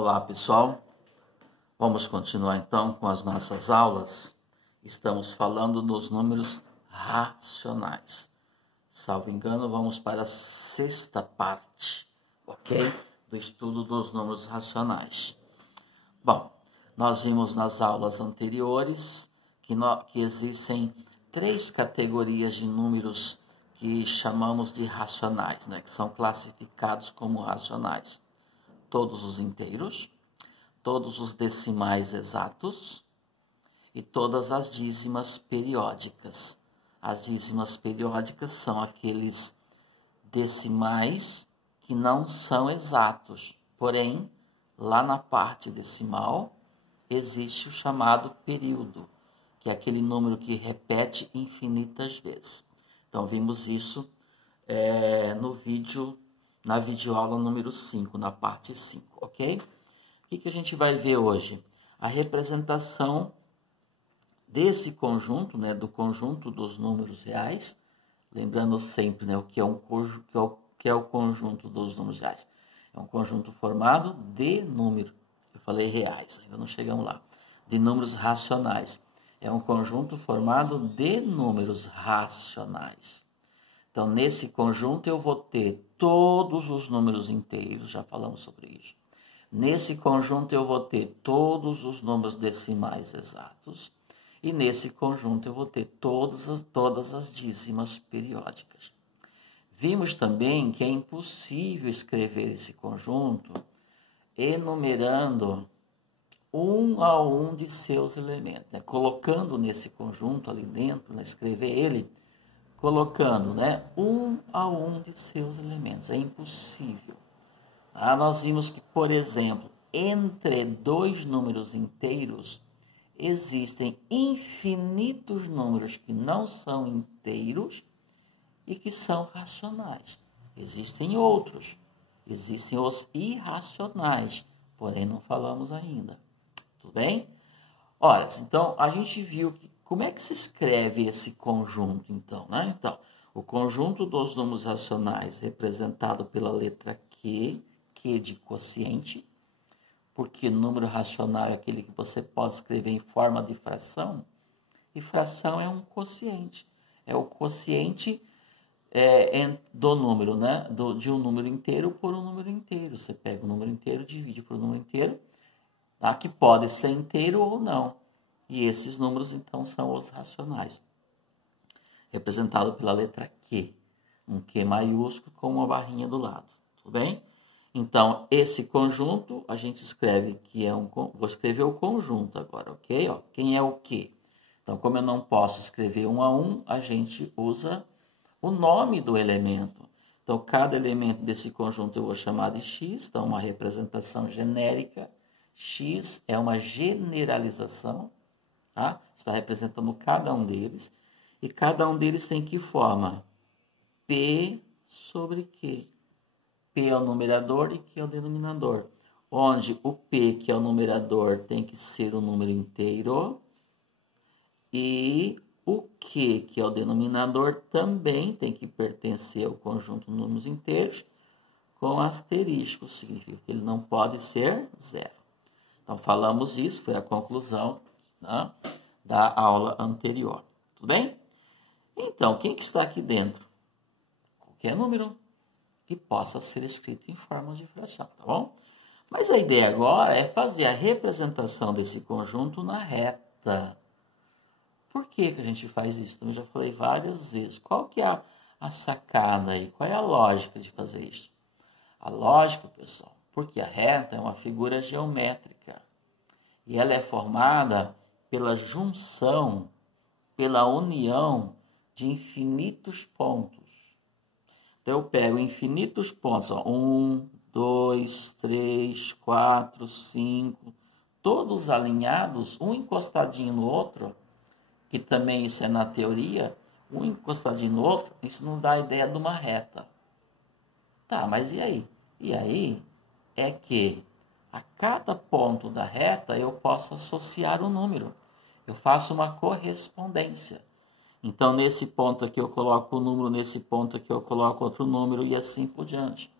Olá pessoal, vamos continuar então com as nossas aulas. Estamos falando dos números racionais. Salvo engano, vamos para a sexta parte, ok? Do estudo dos números racionais. Bom, nós vimos nas aulas anteriores que existem três categorias de números que chamamos de racionais, né? Que são classificados como racionais. Todos os inteiros, todos os decimais exatos e todas as dízimas periódicas. As dízimas periódicas são aqueles decimais que não são exatos, porém, lá na parte decimal existe o chamado período, que é aquele número que repete infinitas vezes. Então, vimos isso na videoaula número 5, na parte 5, ok? O que a gente vai ver hoje? A representação desse conjunto, né, do conjunto dos números reais, lembrando sempre, né, o que é o conjunto dos números reais. É um conjunto formado de números, eu falei reais, ainda não chegamos lá, de números racionais. É um conjunto formado de números racionais. Então, nesse conjunto eu vou ter todos os números inteiros, já falamos sobre isso. Nesse conjunto eu vou ter todos os números decimais exatos. E nesse conjunto eu vou ter todas as dízimas periódicas. Vimos também que é impossível escrever esse conjunto enumerando um a um de seus elementos, né? Colocando nesse conjunto ali dentro, né? Escrever ele, colocando, né? Um a um de seus elementos. É impossível. Nós vimos que, por exemplo, entre dois números inteiros, existem infinitos números que não são inteiros e que são racionais. Existem outros. Existem os irracionais, porém não falamos ainda. Tudo bem? Olha, então a gente viu que como é que se escreve esse conjunto, então, né? Então, o conjunto dos números racionais representado pela letra Q de quociente, porque número racional é aquele que você pode escrever em forma de fração, e fração é um quociente. É o quociente do número, né? De um número inteiro por um número inteiro. Você pega o número inteiro, divide por um número inteiro, tá? Que pode ser inteiro ou não. E esses números, então, são os racionais. Representado pela letra Q. Um Q maiúsculo com uma barrinha do lado. Tudo bem? Então, esse conjunto, a gente escreve que é vou escrever o conjunto agora, ok? Ó, quem é o Q? Então, como eu não posso escrever um a um, a gente usa o nome do elemento. Então, cada elemento desse conjunto eu vou chamar de X, então uma representação genérica. X é uma generalização, tá? Está representando cada um deles. E cada um deles tem que forma? P sobre Q. P é o numerador e Q é o denominador. Onde o P, que é o numerador, tem que ser um número inteiro. E o Q, que é o denominador, também tem que pertencer ao conjunto de números inteiros com asterisco. Significa que ele não pode ser zero. Então, falamos isso, foi a conclusão, né, da aula anterior. Tudo bem? Então, quem que está aqui dentro? Qualquer número que possa ser escrito em forma de fração, tá bom? Mas a ideia agora é fazer a representação desse conjunto na reta. Por que a gente faz isso? Eu já falei várias vezes. Qual que é a sacada aí? Qual é a lógica de fazer isso? A lógica, pessoal, porque a reta é uma figura geométrica. E ela é formada pela junção, pela união de infinitos pontos. Então, eu pego infinitos pontos, ó, 1, 2, 3, 4, 5, todos alinhados, um encostadinho no outro, que também isso é na teoria, um encostadinho no outro, isso não dá a ideia de uma reta. Tá, mas e aí? E aí é que a cada ponto da reta eu posso associar um número. Eu faço uma correspondência. Então, nesse ponto aqui eu coloco um número, nesse ponto aqui eu coloco outro número e assim por diante.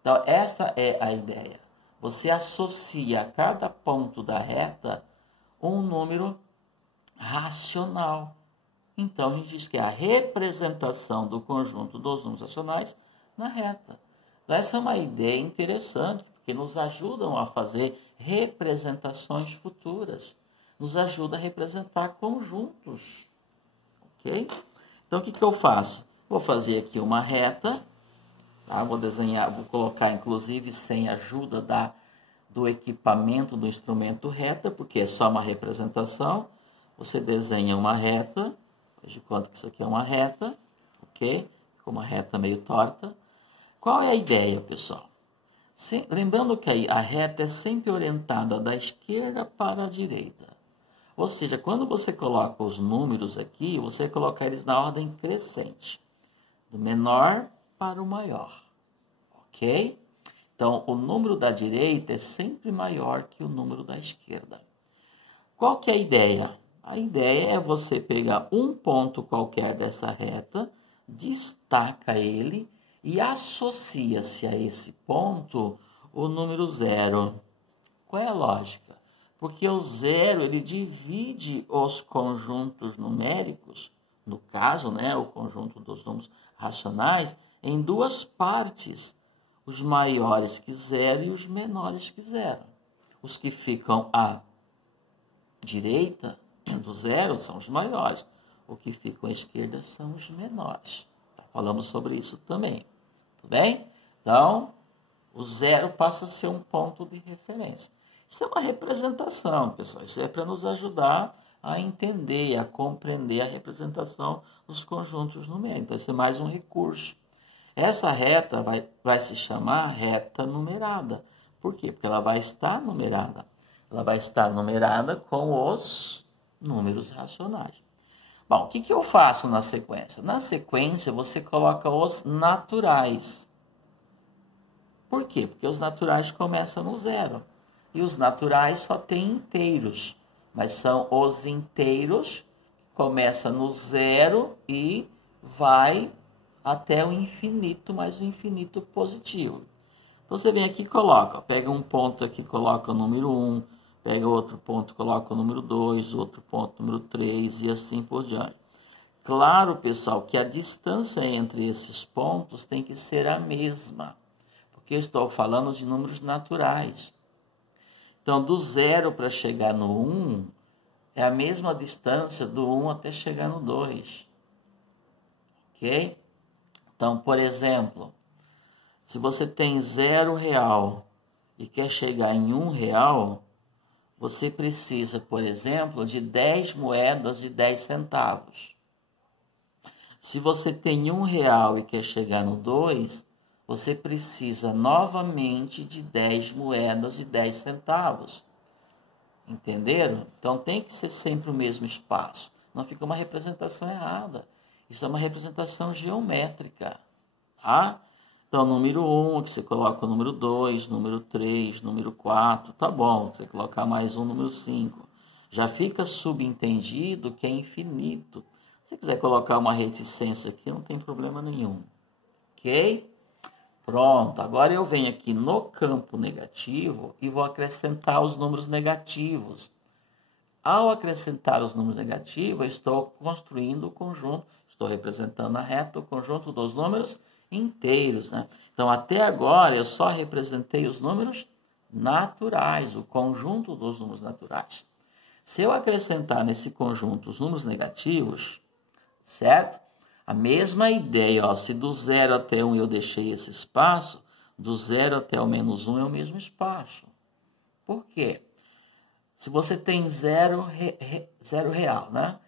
Então, essa é a ideia. você associa a cada ponto da reta um número racional. Então, a gente diz que é a representação do conjunto dos números racionais na reta. Essa é uma ideia interessante, porque nos ajudam a fazer representações futuras. Nos ajuda a representar conjuntos. Ok? Então, o que eu faço? Vou fazer aqui uma reta. Tá? Vou desenhar, vou colocar, inclusive, sem ajuda do equipamento do instrumento reta, porque é só uma representação. Você desenha uma reta. Faz de conta que isso aqui é uma reta. Ok? Com uma reta meio torta. Qual é a ideia, pessoal? Lembrando que a reta é sempre orientada da esquerda para a direita. Ou seja, quando você coloca os números aqui, você vai colocar eles na ordem crescente. Do menor para o maior. Ok? Então, o número da direita é sempre maior que o número da esquerda. Qual que é a ideia? A ideia é você pegar um ponto qualquer dessa reta, destaca ele e associa-se a esse ponto o número 0. Qual é a lógica? Porque o 0 ele divide os conjuntos numéricos, no caso, né, o conjunto dos números racionais, em duas partes. Os maiores que 0 e os menores que 0. Os que ficam à direita do 0 são os maiores. Os que ficam à esquerda são os menores. Falamos sobre isso também. Tudo bem? Então, o 0 passa a ser um ponto de referência. Isso é uma representação, pessoal. Isso é para nos ajudar a entender, a compreender a representação dos conjuntos numéricos. Então, esse é mais um recurso. Essa reta vai se chamar reta numerada. Por quê? Porque ela vai estar numerada. Ela vai estar numerada com os números racionais. Bom, o que eu faço na sequência? Na sequência, você coloca os naturais. Por quê? Porque os naturais começam no 0. E os naturais só têm inteiros. Mas são os inteiros que começam no 0 e vai até o infinito, mas o infinito positivo. Então, você vem aqui e coloca. Pega um ponto aqui, coloca o número 1. Pega outro ponto, coloca o número 2, outro ponto, número 3 e assim por diante. Claro, pessoal, que a distância entre esses pontos tem que ser a mesma, porque eu estou falando de números naturais. Então, do 0 para chegar no 1 é a mesma distância do 1 até chegar no 2. Ok? Então, por exemplo, se você tem R$0 e quer chegar em R$1, você precisa, por exemplo, de 10 moedas de 10 centavos. Se você tem R$1 e quer chegar no 2, você precisa novamente de 10 moedas de 10 centavos. Entenderam? Então tem que ser sempre o mesmo espaço. Não fica uma representação errada. Isso é uma representação geométrica. Tá? Então, número 1, aqui você coloca o número 2, número 3, número 4, tá bom. Você colocar mais um, número 5. Já fica subentendido que é infinito. Se quiser colocar uma reticência aqui, não tem problema nenhum. Ok? Pronto. Agora eu venho aqui no campo negativo e vou acrescentar os números negativos. Ao acrescentar os números negativos, eu estou construindo o conjunto, estou representando a reta, o conjunto dos números inteiros, né? Então, até agora, eu só representei os números naturais, o conjunto dos números naturais. Se eu acrescentar nesse conjunto os números negativos, certo? A mesma ideia, ó, se do 0 até 1 eu deixei esse espaço, do 0 até o menos 1 é o mesmo espaço. Por quê? Se você tem zero real, né?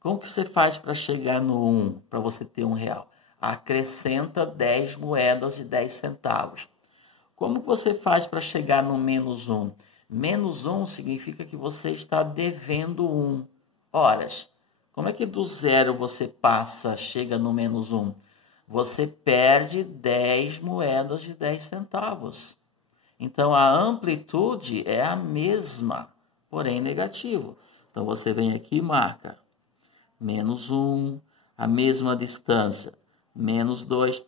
Como que você faz para chegar no 1, para você ter R$1? Acrescenta 10 moedas de 10 centavos. Como que você faz para chegar no menos 1? Menos 1 significa que você está devendo 1 horas. Como é que do 0 você chega no menos 1? Você perde 10 moedas de 10 centavos. Então, a amplitude é a mesma, porém negativo. Então, você vem aqui e marca menos 1, a mesma distância, menos 2.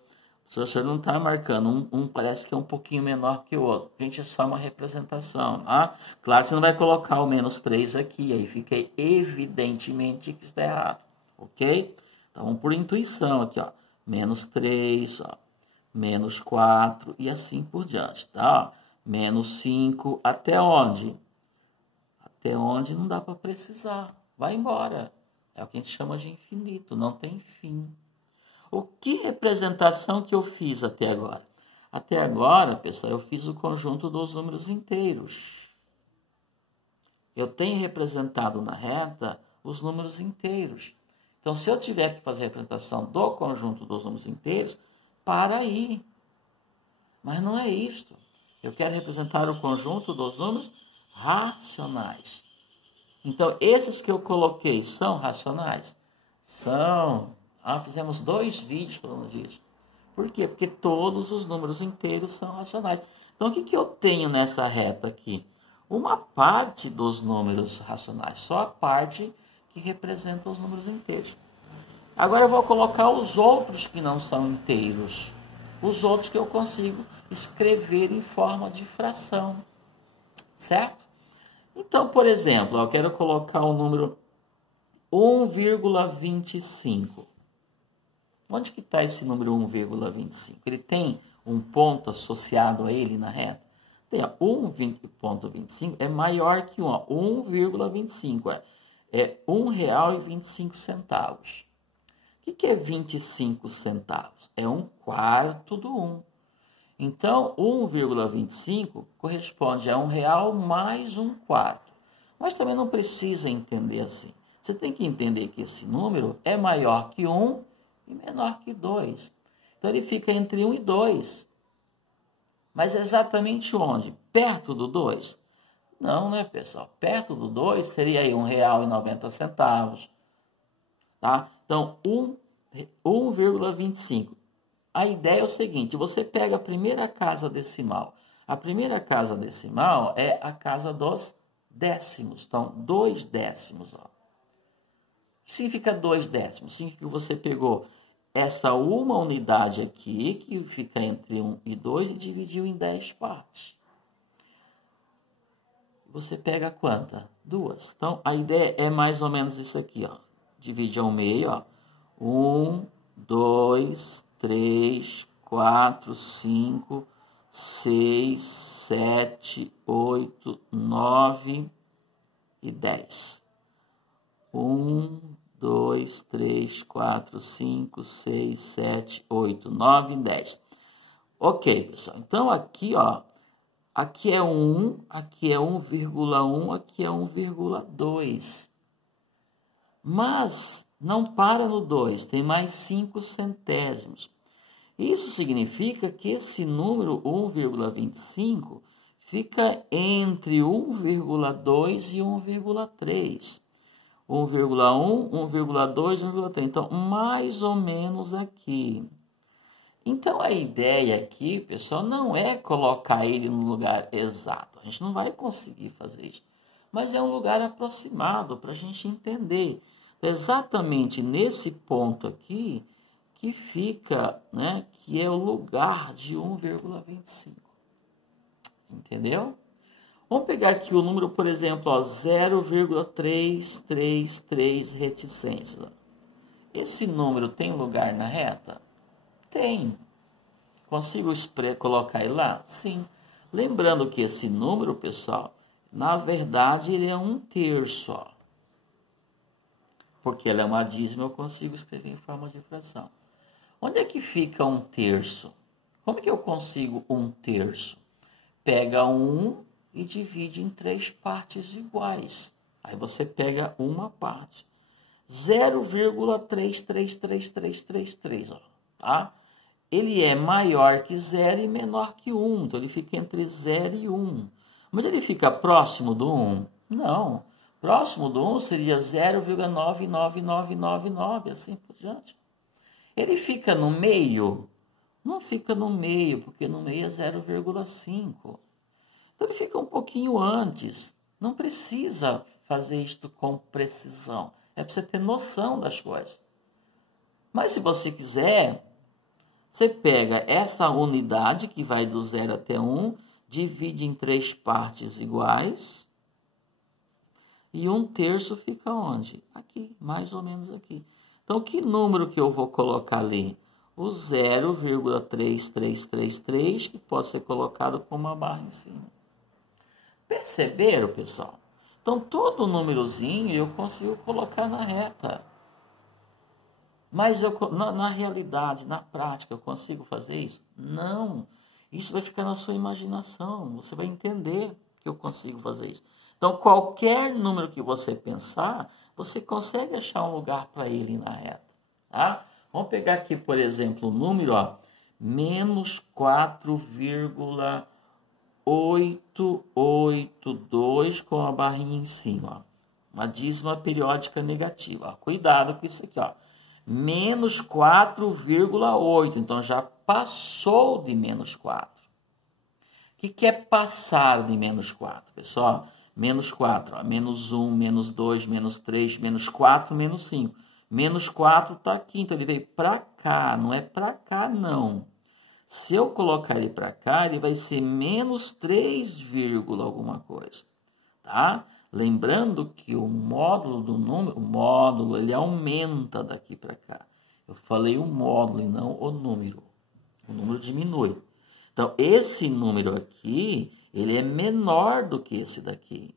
O professor não está marcando, um parece que é um pouquinho menor que o outro. Gente, é só uma representação, tá? Claro que você não vai colocar o menos 3 aqui, aí fica evidentemente que está errado, ok? Então, vamos por intuição aqui, ó. Menos 3, ó. Menos 4 e assim por diante, tá? Menos 5, até onde? Até onde não dá para precisar. Vai embora. É o que a gente chama de infinito, não tem fim. O que representação que eu fiz até agora? Até agora, pessoal, eu fiz o conjunto dos números inteiros. Eu tenho representado na reta os números inteiros. Então, se eu tiver que fazer a representação do conjunto dos números inteiros, para aí. Mas não é isto. Eu quero representar o conjunto dos números racionais. Então, esses que eu coloquei são racionais? São. Fizemos 2 vídeos falando disso. Por quê? Porque todos os números inteiros são racionais. Então, o que eu tenho nessa reta aqui? Uma parte dos números racionais, só a parte que representa os números inteiros. Agora eu vou colocar os outros que não são inteiros. Os outros que eu consigo escrever em forma de fração. Certo? Então, por exemplo, eu quero colocar o número 1,25. Onde que está esse número 1,25? Ele tem um ponto associado a ele na reta? Tem, 1,25 é maior que 1. 1,25 é R$1,25. O que é 25 centavos? É 1/4 do 1. Então, 1,25 corresponde a R$1 mais 1/4. Mas também não precisa entender assim. Você tem que entender que esse número é maior que 1 e menor que 2. Então, ele fica entre 1 e 2. Mas exatamente onde? Perto do 2? Não, né, pessoal? Perto do 2 seria aí R$1,90. Tá? Então, 1,25. A ideia é o seguinte, você pega a primeira casa decimal. A primeira casa decimal é a casa dos décimos. Então, 2 décimos. Ó. O que significa 2 décimos? Significa que você pegou esta uma unidade aqui, que fica entre 1 e 2, e dividiu em 10 partes. Você pega quanta? 2. Então, a ideia é mais ou menos isso aqui. Ó. Divide ao meio. Ó. 1, 2, 3, 4, 5, 6, 7, 8, 9 e 10. 1, 2, 3, 4, 5, 6, 7, 8, 9 e 10. Ok, pessoal. Então, aqui, ó, aqui é 1, aqui é 1,1, aqui é 1,2. Mas não para no 2, tem mais 5 centésimos. Isso significa que esse número 1,25 fica entre 1,2 e 1,3. 1,1, 1,2, 1,3. Então, mais ou menos aqui. Então, a ideia aqui, pessoal, não é colocar ele no lugar exato. A gente não vai conseguir fazer isso. Mas é um lugar aproximado para a gente entender. Exatamente nesse ponto aqui que fica, né, que é o lugar de 1,25. Entendeu? Vamos pegar aqui o número, por exemplo, 0,333 reticências. Esse número tem lugar na reta? Tem. Consigo colocar ele lá? Sim. Lembrando que esse número, pessoal, na verdade ele é 1/3, ó. Porque ela é uma dízima, eu consigo escrever em forma de fração. Onde é que fica 1/3? Como é que eu consigo 1/3? Pega 1 e divide em 3 partes iguais. Aí você pega uma parte. 0,333333, ó, tá? Ele é maior que 0 e menor que 1. Então, ele fica entre 0 e 1. Mas ele fica próximo do 1? Não. Próximo do 1 seria 0,99999, assim por diante. Ele fica no meio? Não fica no meio, porque no meio é 0,5. Então, ele fica um pouquinho antes. Não precisa fazer isto com precisão. É para você ter noção das coisas. Mas se você quiser, Você pega essa unidade, que vai do 0 até 1, divide em 3 partes iguais. E 1/3 fica onde? Aqui, mais ou menos aqui. Então, que número que eu vou colocar ali? O 0,3333, que pode ser colocado com uma barra em cima. Perceberam, pessoal? Então, todo númerozinho eu consigo colocar na reta. Mas na realidade, na prática, eu consigo fazer isso? Não. Isso vai ficar na sua imaginação. Você vai entender que eu consigo fazer isso. Então, qualquer número que você pensar, você consegue achar um lugar para ele na reta. Tá? Vamos pegar aqui, por exemplo, o número, ó, menos 4,882 com a barrinha em cima. Ó. Uma dízima periódica negativa. Ó. Cuidado com isso aqui. Ó. Menos 4,8. Então, já passou de menos 4. O que é passar de menos 4, pessoal? Menos 4, ó, menos 1, menos 2, menos 3, menos 4, menos 5. Menos 4 está aqui, então ele veio para cá, não é para cá não. Se eu colocar ele para cá, ele vai ser menos 3, alguma coisa. Tá? Lembrando que o módulo do número, o módulo, ele aumenta daqui para cá. Eu falei o módulo e não o número. O número diminui. Então, esse número aqui, ele é menor do que esse daqui.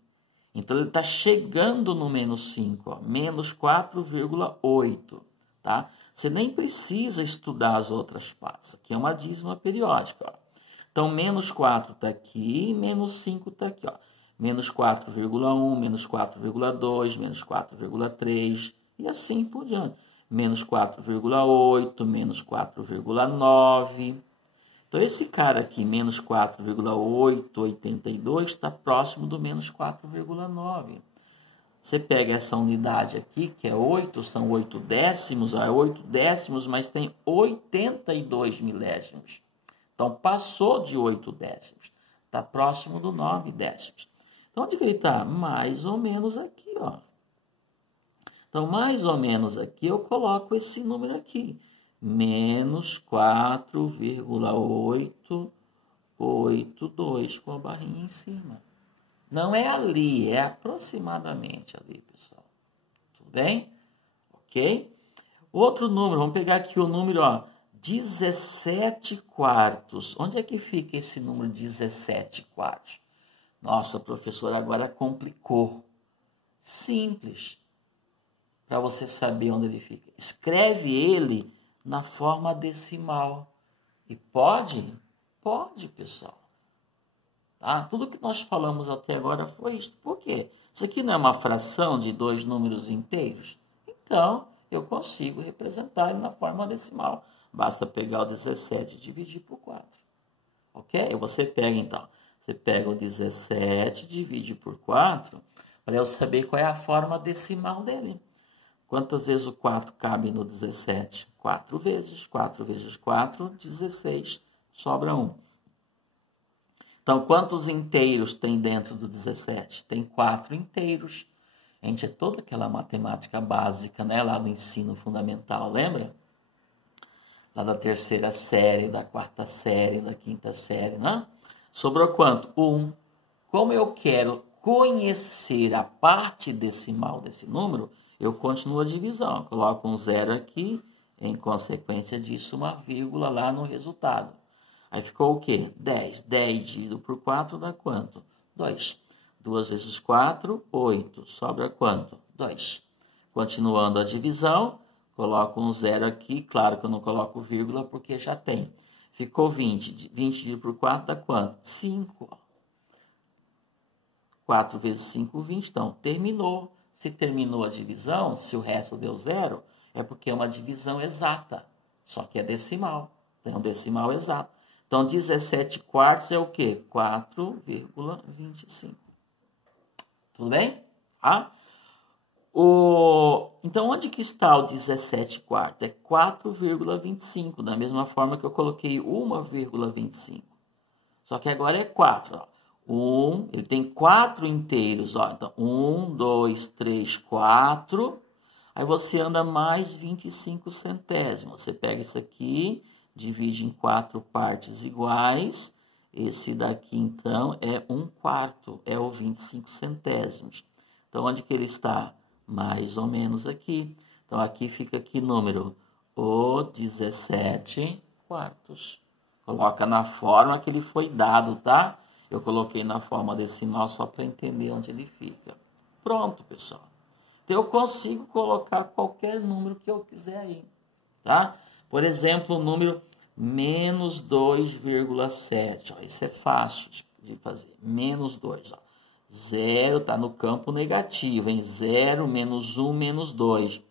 Então, ele está chegando no menos 5, ó, menos 4,8. Tá? Você nem precisa estudar as outras partes. Aqui é uma dízima periódica. Ó. Então, menos 4 está aqui, menos 5 está aqui. Ó. Menos 4,1, menos 4,2, menos 4,3 e assim por diante. Menos 4,8, menos 4,9. Então, esse cara aqui, menos 4,882, está próximo do menos 4,9. Você pega essa unidade aqui, que é 8, são 8 décimos, é 8 décimos, mas tem 82 milésimos. Então, passou de 8 décimos. Está próximo do 9 décimos. Então, onde que ele está? Mais ou menos aqui, ó. Então, mais ou menos aqui, eu coloco esse número aqui. Menos 4,882 com a barrinha em cima. Não é ali, é aproximadamente ali, pessoal. Tudo bem? Ok? Outro número, vamos pegar aqui o número, ó, 17 quartos. Onde é que fica esse número 17 quartos? Nossa, professor, agora complicou. Simples. Para você saber onde ele fica. Escreve ele na forma decimal. E pode? Pode, pessoal. Tá? Tudo que nós falamos até agora foi isso. Por quê? Isso aqui não é uma fração de 2 números inteiros? Então, eu consigo representar ele na forma decimal. Basta pegar o 17 e dividir por 4. Ok? Você pega, então. Você pega o 17, divide por 4, para eu saber qual é a forma decimal dele. Quantas vezes o 4 cabe no 17? 4 vezes. 4 vezes 4, 16. Sobra 1. Então, quantos inteiros tem dentro do 17? Tem 4 inteiros. Gente, é toda aquela matemática básica, né? Lá do ensino fundamental, lembra? Lá da 3ª série, da 4ª série, da 5ª série, né? Sobrou quanto? 1. Como eu quero conhecer a parte decimal desse número, eu continuo a divisão. Eu coloco um 0 aqui, em consequência disso, uma vírgula lá no resultado. Aí ficou o quê? 10. 10 dividido por 4 dá quanto? 2. 2 vezes 4, 8. Sobra quanto? 2. Continuando a divisão, coloco um 0 aqui. Claro que eu não coloco vírgula porque já tem. Ficou 20. 20 dividido por 4 dá quanto? 5. 4 vezes 5, 20. Então, terminou. Se terminou a divisão, se o resto deu 0, é porque é uma divisão exata. Só que é decimal. Tem um decimal exato. Então, 17 quartos é o quê? 4,25. Tudo bem? Ah? Então, onde que está o 17 quartos? É 4,25, da mesma forma que eu coloquei 1,25. Só que agora é 4. Ó. Ele tem 4 inteiros. Ó. Então, 1, 2, 3, 4. Aí você anda mais 25 centésimos. Você pega isso aqui, divide em 4 partes iguais. Esse daqui, então, é 1/4, é o 25 centésimos. Então, onde que ele está? Mais ou menos aqui. Então, aqui fica aqui número o 17 quartos. Coloca na forma que ele foi dado, tá? Eu coloquei na forma decimal só para entender onde ele fica. Pronto, pessoal. Então, eu consigo colocar qualquer número que eu quiser aí, tá? Por exemplo, o número menos 2,7. Isso é fácil de fazer. Menos 2. Ó. 0 está no campo negativo, hein? 0, menos 1, menos 2.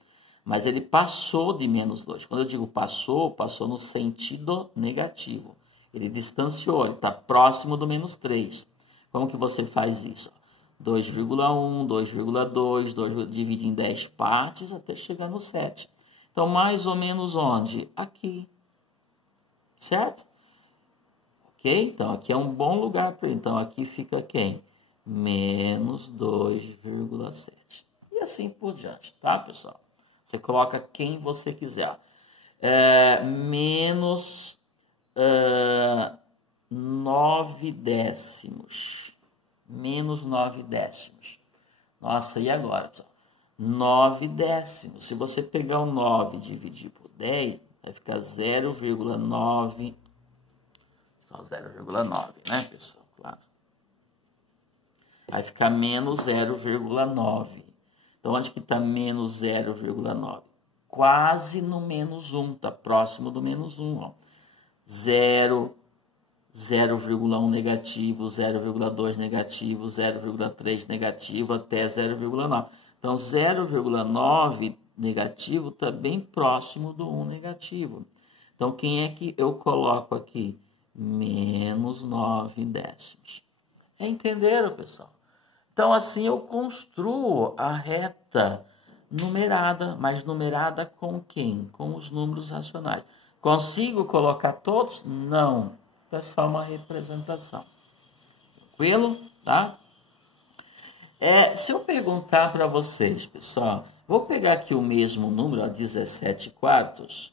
Mas ele passou de menos 2. Quando eu digo passou, passou no sentido negativo. Ele distanciou, ele está próximo do menos 3. Como que você faz isso? 2,1, 2,2, 2 divide em 10 partes até chegar no 7. Então, mais ou menos onde? Aqui. Certo? Ok? Então, aqui é um bom lugar para ele. Então, aqui fica quem? Menos 2,7. E assim por diante, tá, pessoal? Você coloca quem você quiser. Menos 9 décimos. Menos 9 décimos. Nossa, e agora, pessoal? 9 décimos. Se você pegar o 9 e dividir por 10, vai ficar 0,9. Só 0,9, né, pessoal? Claro. Vai ficar menos 0,9. Então, onde que está menos 0,9? Quase no menos 1. Está próximo do menos 1. Ó. 0, 0,1 negativo, 0,2 negativo, 0,3 negativo, até 0,9. Então, 0,9 negativo está bem próximo do 1 negativo. Então, quem é que eu coloco aqui? Menos 9 décimos. Entenderam, pessoal? Então, assim eu construo a reta numerada, mas numerada com quem? Com os números racionais. Consigo colocar todos? Não. É só uma representação. Tranquilo? Tá? Se eu perguntar para vocês, pessoal, vou pegar aqui o mesmo número, 17 quartos,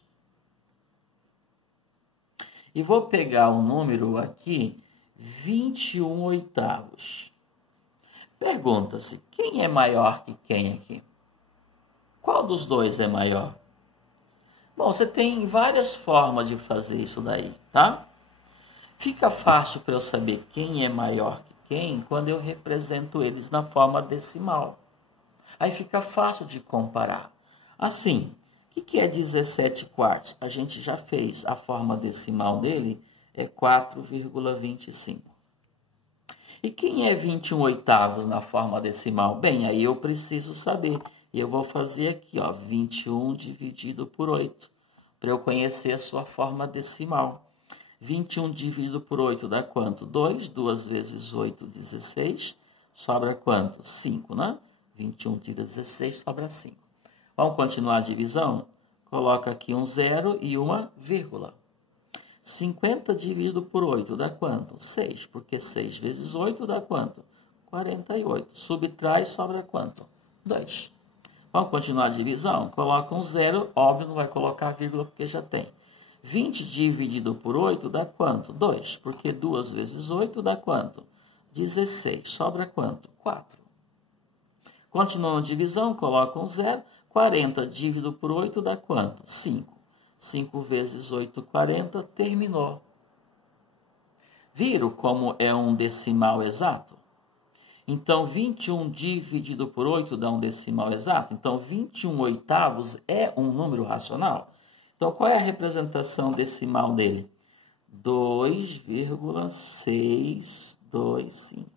e vou pegar o número aqui, 21 oitavos. Pergunta-se, quem é maior que quem aqui? Qual dos dois é maior? Bom, você tem várias formas de fazer isso daí, tá? Fica fácil para eu saber quem é maior que quem quando eu represento eles na forma decimal. Aí fica fácil de comparar. Assim, o que é 17 quartos? A gente já fez. A forma decimal dele é 4,25. E quem é 21 oitavos na forma decimal? Bem, aí eu preciso saber. E eu vou fazer aqui, ó, 21 dividido por 8, para eu conhecer a sua forma decimal. 21 dividido por 8 dá quanto? 2. 2 vezes 8, 16. Sobra quanto? 5, né? 21 tira 16, sobra 5. Vamos continuar a divisão? Coloca aqui um 0 e uma vírgula. 50 dividido por 8 dá quanto? 6, porque 6 vezes 8 dá quanto? 48. Subtrai, sobra quanto? 2. Vamos continuar a divisão? Coloca um 0, óbvio, não vai colocar vírgula porque já tem. 20 dividido por 8 dá quanto? 2, porque 2 vezes 8 dá quanto? 16. Sobra quanto? 4. Continuando a divisão, coloca um 0. 40 dividido por 8 dá quanto? 5. 5 vezes 8, 40, terminou. Viram como é um decimal exato? Então, 21 dividido por 8 dá um decimal exato. Então, 21 oitavos é um número racional. Então, qual é a representação decimal dele? 2,625.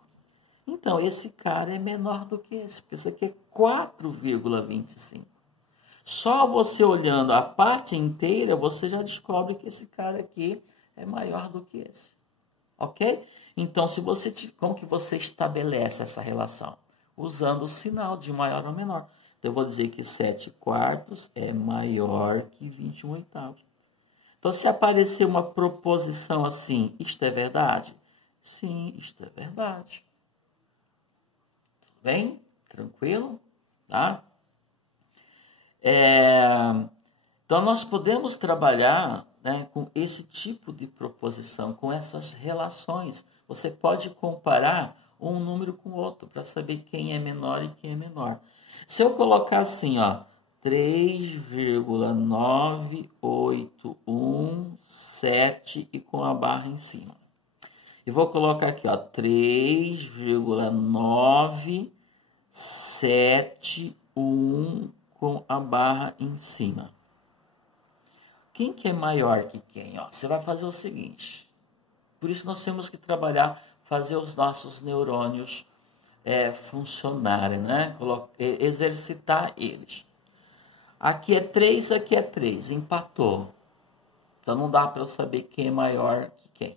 Então, esse cara é menor do que esse, porque esse aqui é 4,25. Só você olhando a parte inteira, você já descobre que esse cara aqui é maior do que esse. Ok? Então, como que você estabelece essa relação? Usando o sinal de maior ou menor. Então, eu vou dizer que 7 quartos é maior que 21 oitavos. Então, se aparecer uma proposição assim, isto é verdade? Sim, isto é verdade. Tudo bem? Tranquilo? Tá? Então, nós podemos trabalhar né, com esse tipo de proposição, com essas relações. Você pode comparar um número com outro para saber quem é menor e quem é menor. Se eu colocar assim, ó, 3,9817 e com a barra em cima. E vou colocar aqui, ó, 3,971 com a barra em cima. Quem que é maior que quem? Ó, você vai fazer o seguinte. Por isso nós temos que trabalhar, fazer os nossos neurônios funcionarem, né? Exercitar eles. Aqui é 3, aqui é 3. Empatou. Então não dá para eu saber quem é maior que quem.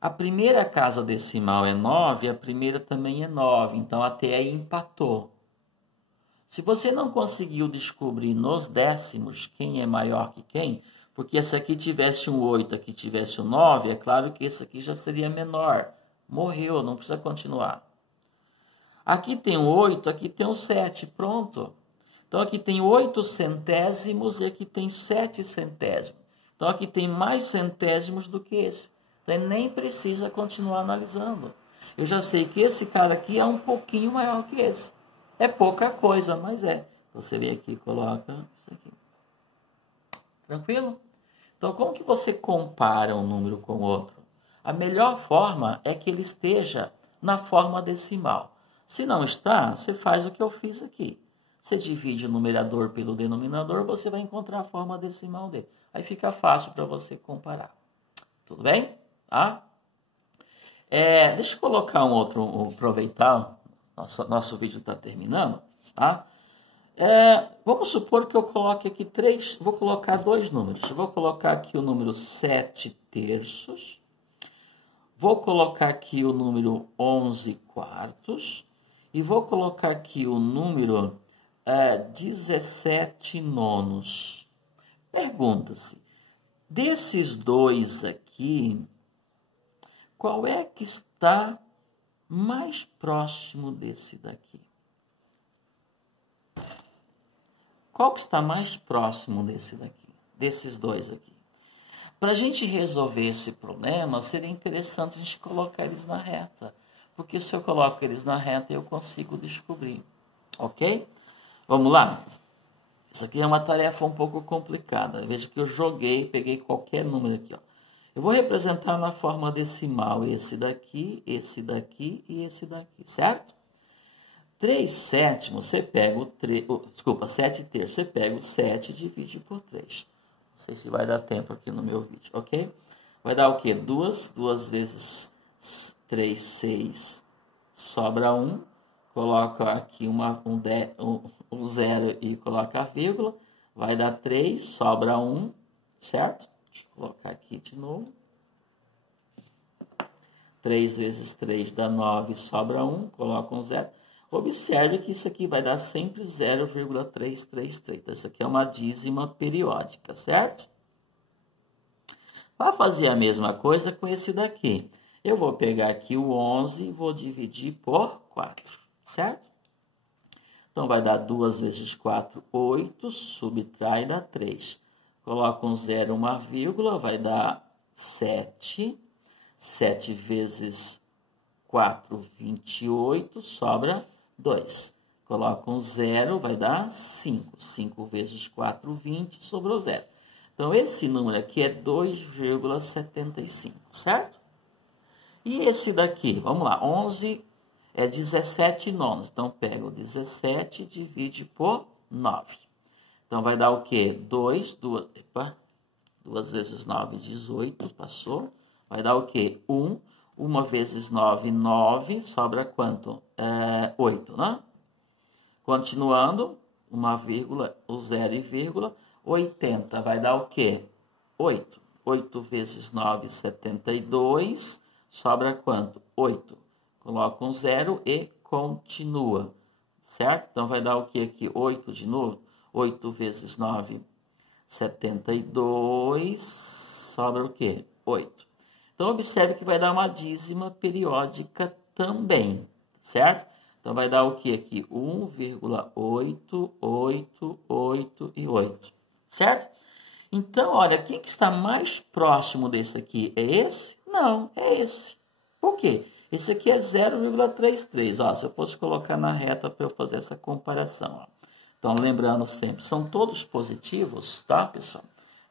A primeira casa decimal é 9, a primeira também é 9. Então até aí empatou. Se você não conseguiu descobrir nos décimos quem é maior que quem, porque se aqui tivesse um 8, aqui tivesse um 9, é claro que esse aqui já seria menor. Morreu, não precisa continuar. Aqui tem um 8, aqui tem um 7, pronto. Então aqui tem 8 centésimos e aqui tem 7 centésimos. Então aqui tem mais centésimos do que esse. Então nem precisa continuar analisando. Eu já sei que esse cara aqui é um pouquinho maior que esse. É pouca coisa, mas é. Você vem aqui e coloca isso aqui. Tranquilo? Então, como que você compara um número com o outro? A melhor forma é que ele esteja na forma decimal. Se não está, você faz o que eu fiz aqui. Você divide o numerador pelo denominador, você vai encontrar a forma decimal dele. Aí fica fácil para você comparar. Tudo bem? Tá? Deixa eu colocar um outro, aproveitar. Nosso vídeo está terminando. Tá? Vamos supor que eu coloque aqui vou colocar dois números. Eu vou colocar aqui o número 7 terços. Vou colocar aqui o número 11 quartos. E vou colocar aqui o número 17 nonos. Pergunta-se, desses dois aqui, qual é que está mais próximo desse daqui? Qual que está mais próximo desse daqui? Desses dois aqui? Para a gente resolver esse problema, seria interessante a gente colocar eles na reta. Porque se eu coloco eles na reta, eu consigo descobrir. Ok? Vamos lá? Isso aqui é uma tarefa um pouco complicada. Veja que eu peguei qualquer número aqui. Ó. Eu vou representar na forma decimal esse daqui e esse daqui, certo? 3 sétimos, você pega 7 terços, você pega o 7 e divide por 3. Não sei se vai dar tempo aqui no meu vídeo, ok? Vai dar o quê? 2 vezes 3, 6, sobra 1. Coloca aqui um 0 e coloca a vírgula. Vai dar 3, sobra 1, certo? Deixa eu colocar aqui de novo. 3 vezes 3 dá 9, sobra 1, coloca um 0. Observe que isso aqui vai dar sempre 0,333. Então, isso aqui é uma dízima periódica, certo? Para fazer a mesma coisa com esse daqui, eu vou pegar aqui o 11 e vou dividir por 4, certo? Então, vai dar 2 vezes 4, 8, subtrai, dá 3. Coloca um 0, uma vírgula, vai dar 7. 7 vezes 4, 28, sobra 2. Coloca um 0, vai dar 5. 5 vezes 4, 20, sobrou 0. Então, esse número aqui é 2,75, certo? E esse daqui, vamos lá, 11 é 17 nonos. Então, pega o 17 e divide por 9. Então, vai dar o quê? 2 vezes 9, 18, passou. Vai dar o quê? 1. 1 vezes 9, 9. Sobra quanto? 8, né? Continuando, uma vírgula, o 0 e vírgula. 80 vai dar o quê? 8. 8 vezes 9, 72. Sobra quanto? 8. Coloca um 0 e continua. Certo? Então, vai dar o quê aqui? 8 de novo. 8 vezes 9, 72. Sobra o quê? 8. Então, observe que vai dar uma dízima periódica também, certo? Então, vai dar o que aqui? 1,8, 8, 8 e 8, certo? Então, olha, quem que está mais próximo desse aqui? É esse? Não, é esse. Por quê? Esse aqui é 0,33. Ó, se eu fosse colocar na reta para eu fazer essa comparação. Ó. Então, lembrando sempre, são todos positivos, tá, pessoal?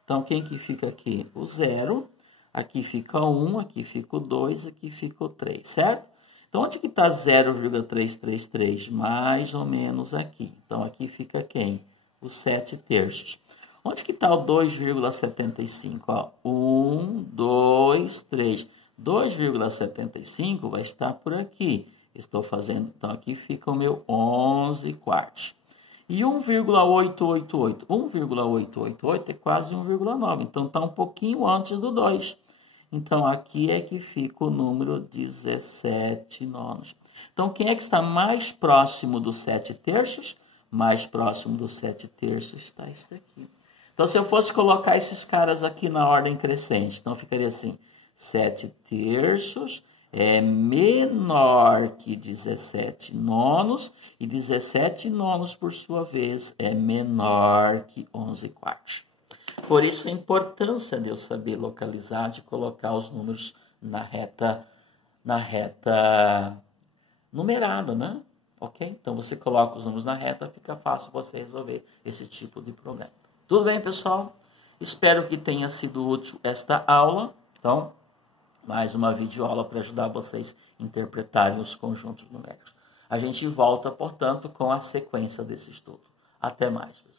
Então, quem que fica aqui? O 0. Aqui fica o 1, aqui fica o 2, aqui fica o 3, certo? Então, onde que está 0,333? Mais ou menos aqui. Então, aqui fica quem? O 7/3. Onde que está o 2,75? 1, 2, 3. 2,75 vai estar por aqui. Estou fazendo, então aqui fica o meu 11/4. E 1,888? 1,888 é quase 1,9. Então está um pouquinho antes do 2. Então aqui é que fica o número 17 nonos. Então quem é que está mais próximo do 7/3? Mais próximo do 7/3 está esse daqui. Então, se eu fosse colocar esses caras aqui na ordem crescente, então ficaria assim, 7/3 é menor que 17 nonos, e 17 nonos, por sua vez, é menor que 11/4. Por isso, a importância de eu saber localizar, de colocar os números na reta numerada, né? Ok? Então, você coloca os números na reta, fica fácil você resolver esse tipo de problema. Tudo bem, pessoal? Espero que tenha sido útil esta aula. Então, mais uma videoaula para ajudar vocês a interpretarem os conjuntos numéricos. A gente volta, portanto, com a sequência desse estudo. Até mais, pessoal.